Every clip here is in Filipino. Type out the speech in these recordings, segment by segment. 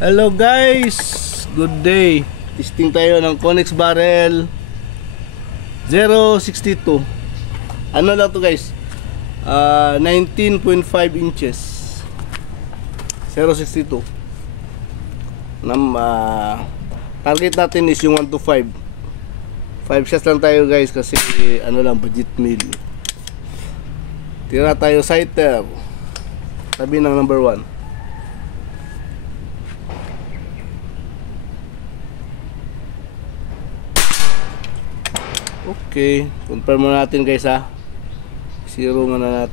Hello guys, good day. Testing tayo ng Connex barrel 062. Ano lang to guys, 19.5 inches 062. Target natin is yung 1 to 5 shots lang tayo guys, kasi ano lang, budget meal. Tira tayo sighter, tabi ng number 1. Okay, confirm muna natin guys ha. Zero muna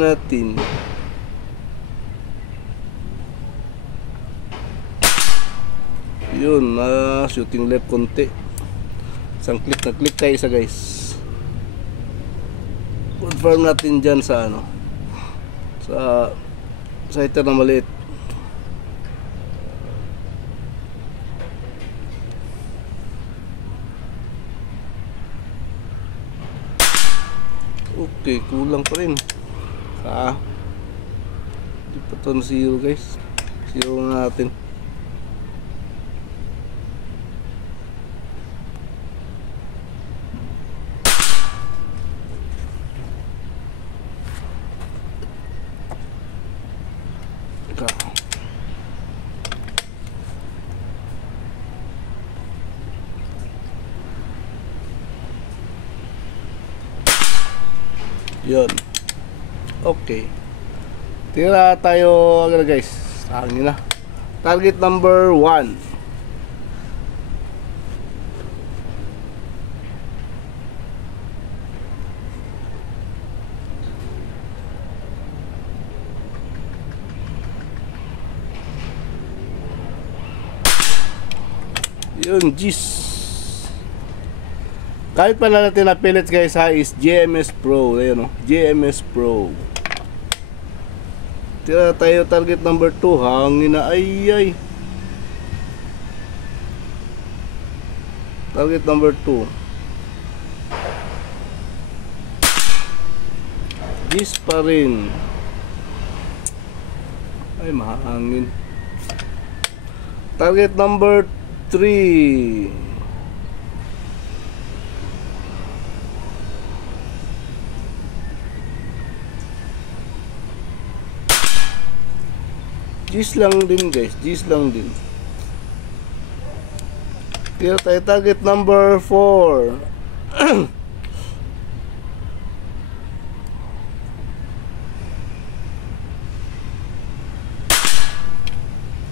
natin. Yun, shooting left konti. Isang click na click tayo isa guys. Confirm natin dyan sa ano, sa sighter na maliit. Okay, kulang pa rin. Di pa ito na zero guys. Zero na natin. Yun. Okay. Tira tayo agad guys. Hangin na. Target number 1. Yun, jeez. Kahit pala natin na pellets guys ha, is GMS Pro. Ayun o, GMS Pro. Tira tayo target number 2. Hangin na, ay. Target number 2. Gis pa rin. Ay, mahangin. Target number 3. Gis lang din guys, gis lang din. Tira tayo target number 4.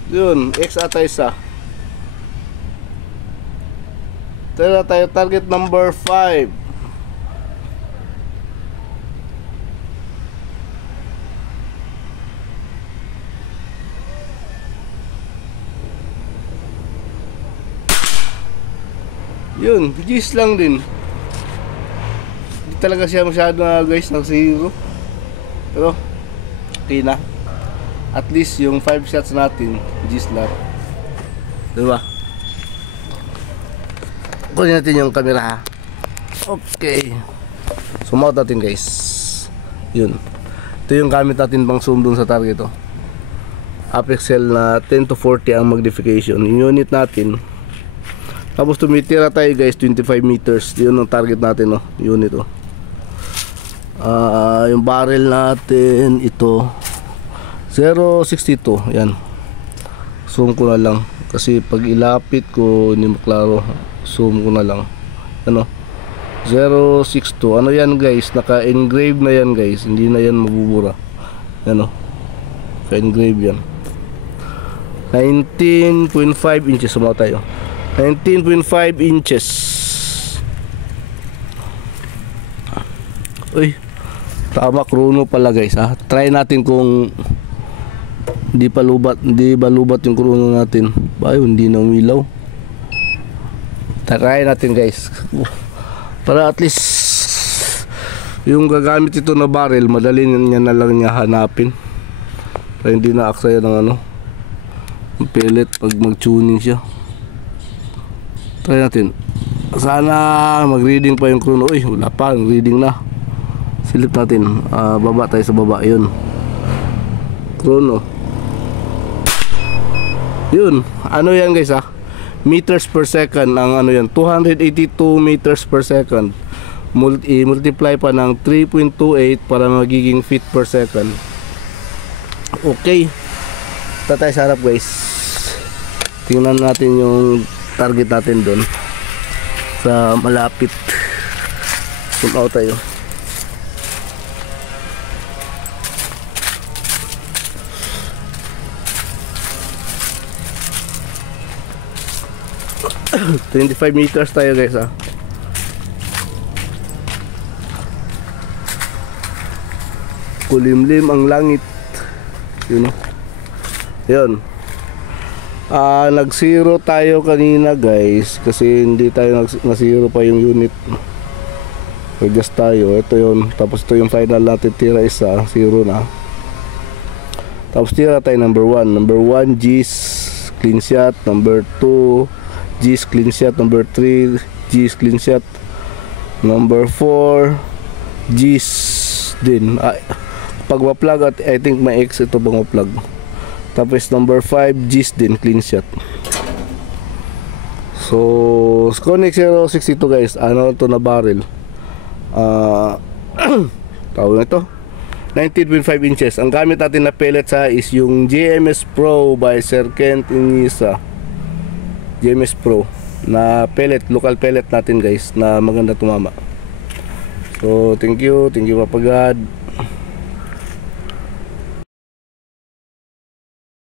Yun, X ata isa. Tira tayo target number 5. Yun, gis lang din. Hindi talaga siya masyado na guys, nag-zero. Pero okay na. At least yung 5 shots natin, gis lang. Diba? Kunin natin yung camera ha. Okay. Zoom out natin guys. Yun. Ito yung gamit natin pang zoom dun sa target oh. Apexel na 10 to 40 ang magnification. Yung unit natin. Tapos tumitira tayo guys 25 meters. Yun ang target natin no, unit oh. Yung barrel natin ito 0.62. Yan. Zoom ko na lang kasi pag ilapit ko hindi maklaro. Zoom ko na lang. Ano? 0.62. Ano yan guys? Naka-engrave na yan guys. Hindi na yan mabubura. Ano? Naka-engrave yan. 19.5 inches sumama tayo. 19.5 inches. Uy, tama, chrono pala guys ha. Try natin kung hindi ba lubat yung chrono natin. Bayo, hindi na umilaw. Try natin guys. Para at least yung gagamit ito na barrel, madali niya na lang niya hanapin. Para hindi na aksaya ng ano, pellet pag mag-tuning siya. Try natin. Sana mag-reading pa yung chrono. Uy, wala pa, reading na. Silip natin, baba tayo sa baba. Yun, chrono Yun, ano yan guys meters per second ang ano yan, 282 meters per second. Multiply pa ng 3.28 para magiging feet per second. Okay, tatay sa harap guys, tingnan natin yung target natin doon sa malapit. Zoom out tayo. ...25 meters tayo guys kulimlim ang langit. Yun yun. Nag zero tayo kanina guys, kasi hindi tayo nag-zero pa yung unit. Adjust tayo, ito yun. Tapos ito yung final natin, tira isa, zero na. Tapos tira tayo number 1. Number 1 G's clean shot. Number 2 G's clean shot. Number 3 G's clean shot. Number 4 G's din. Pag ma-plug at I think may X ito bang ma-plug. Tapos number 5 G's din clean shot. So Konnech 062 guys, ano to na barrel, tawag ito 19.5 inches. Ang gamit natin na pellet is yung JMS Pro by Sir Kent Inisa. JMS Pro na pellet, local pellet natin guys, na maganda tumama. So thank you Papa God.